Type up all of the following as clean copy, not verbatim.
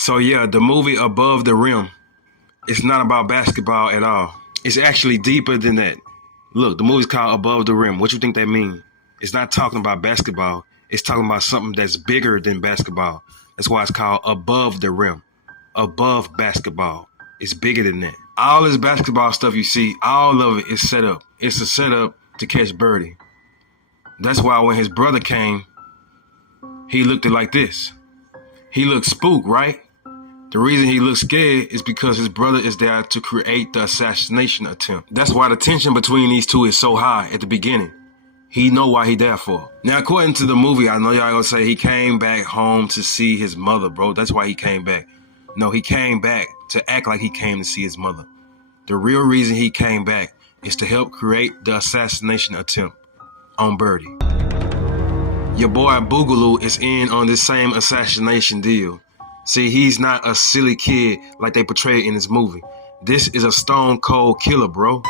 So yeah, the movie Above the Rim, it's not about basketball at all. It's actually deeper than that. Look, the movie's called Above the Rim. What you think that means? It's not talking about basketball. It's talking about something that's bigger than basketball. That's why it's called Above the Rim. Above basketball. It's bigger than that. All this basketball stuff you see, all of it is set up. It's a setup to catch Birdie. That's why when his brother came, he looked it like this. He looked spooked, right? The reason he looks scared is because his brother is there to create the assassination attempt. That's why the tension between these two is so high at the beginning. He know why he there for. Now, according to the movie, I know y'all gonna say he came back home to see his mother, bro. That's why he came back. No, he came back to act like he came to see his mother. The real reason he came back is to help create the assassination attempt on Birdie. Your boy Boogaloo is in on this same assassination deal. See, he's not a silly kid like they portray in this movie. This is a stone cold killer, bro.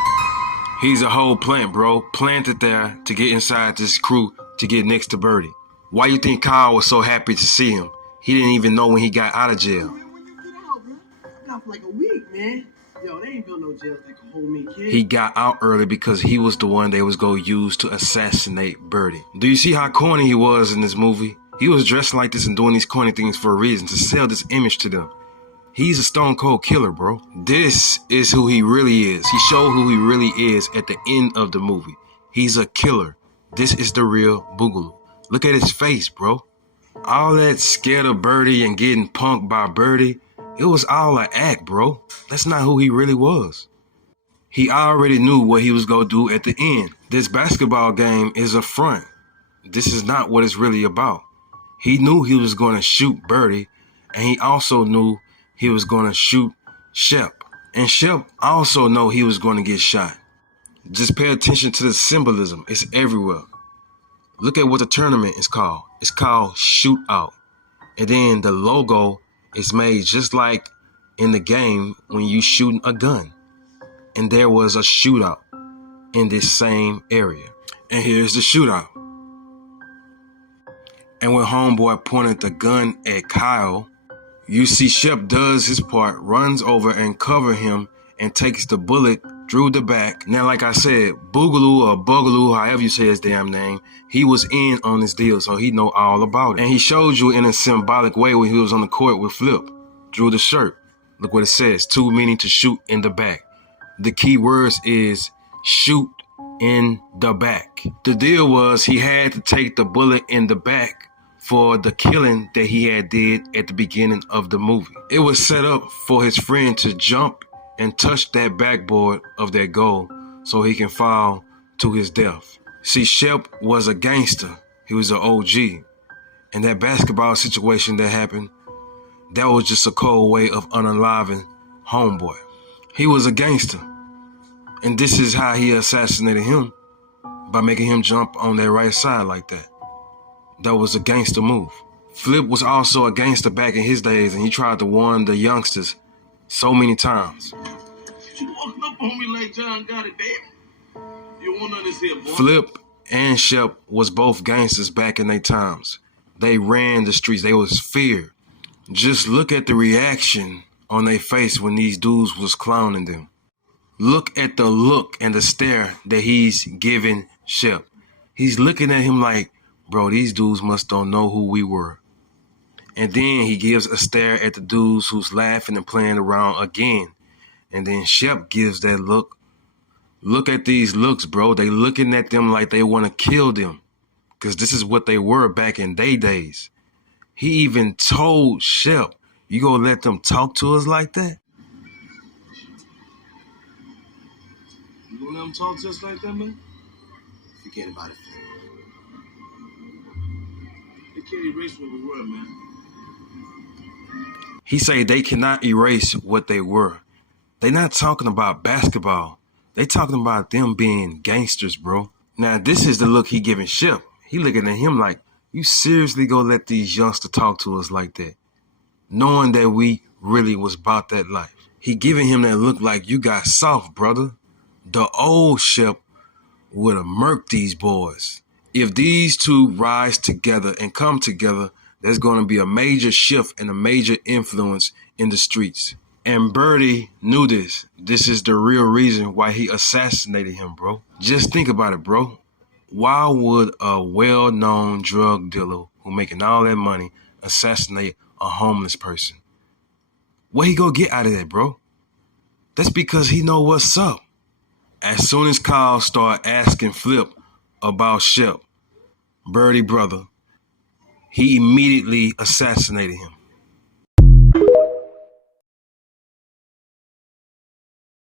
He's a whole plant, bro. Planted there to get inside this crew to get next to Birdie. Why you think Kyle was so happy to see him? He didn't even know when he got out of jail. When you get out, bro? I got for like a week, man. Yo, they ain't built no jails that can hold me, kid. He got out early because he was the one they was gonna use to assassinate Birdie. Do you see how corny he was in this movie? He was dressing like this and doing these corny things for a reason, to sell this image to them. He's a stone cold killer, bro. This is who he really is. He showed who he really is at the end of the movie. He's a killer. This is the real Boogaloo. Look at his face, bro. All that scared of Birdie and getting punked by Birdie, it was all an act, bro. That's not who he really was. He already knew what he was gonna do at the end. This basketball game is a front. This is not what it's really about. He knew he was going to shoot Birdie, and he also knew he was going to shoot Shep. And Shep also know he was going to get shot. Just pay attention to the symbolism. It's everywhere. Look at what the tournament is called. It's called Shootout. And then the logo is made just like in the game when you shooting a gun. And there was a shootout in this same area. And here's the shootout. And when homeboy pointed the gun at Kyle, you see Shep does his part, runs over and cover him and takes the bullet through the back. Now, like I said, Boogaloo or Bugaloo, however you say his damn name, he was in on this deal, so he know all about it. And he showed you in a symbolic way when he was on the court with Flip. Drew the shirt. Look what it says, to meaning to shoot in the back. The key words is shoot in the back. The deal was he had to take the bullet in the back for the killing that he had did at the beginning of the movie. It was set up for his friend to jump and touch that backboard of that goal so he can fall to his death. See, Shep was a gangster. He was an OG. And that basketball situation that happened, that was just a cold way of unaliving homeboy. He was a gangster. And this is how he assassinated him, by making him jump on that right side like that. That was a gangster move. Flip was also a gangster back in his days, and he tried to warn the youngsters so many times. You walking up on me like John got it, baby. You want none of this here, boy. Flip and Shep was both gangsters back in their times. They ran the streets. They was feared. Just look at the reaction on their face when these dudes was clowning them. Look at the look and the stare that he's giving Shep. He's looking at him like, bro, these dudes must don't know who we were. And then he gives a stare at the dudes who's laughing and playing around again. And then Shep gives that look. Look at these looks, bro. They looking at them like they want to kill them. Because this is what they were back in their days. He even told Shep, you gonna let them talk to us like that? You gonna let them talk to us like that, man? Forget about it, Flip. They can't erase what we were, man. He say they cannot erase what they were. They not talking about basketball. They talking about them being gangsters, bro. Now, this is the look he giving Shep. He looking at him like, you seriously gonna let these youngsters talk to us like that? Knowing that we really was about that life. He giving him that look like you got soft, brother. The old Shep would have murked these boys. If these two rise together and come together, there's going to be a major shift and a major influence in the streets. And Birdie knew this. This is the real reason why he assassinated him, bro. Just think about it, bro. Why would a well-known drug dealer who making all that money assassinate a homeless person? What he gonna get out of that, bro? That's because he know what's up. As soon as Kyle started asking Flip about Shep, Birdie brother, he immediately assassinated him.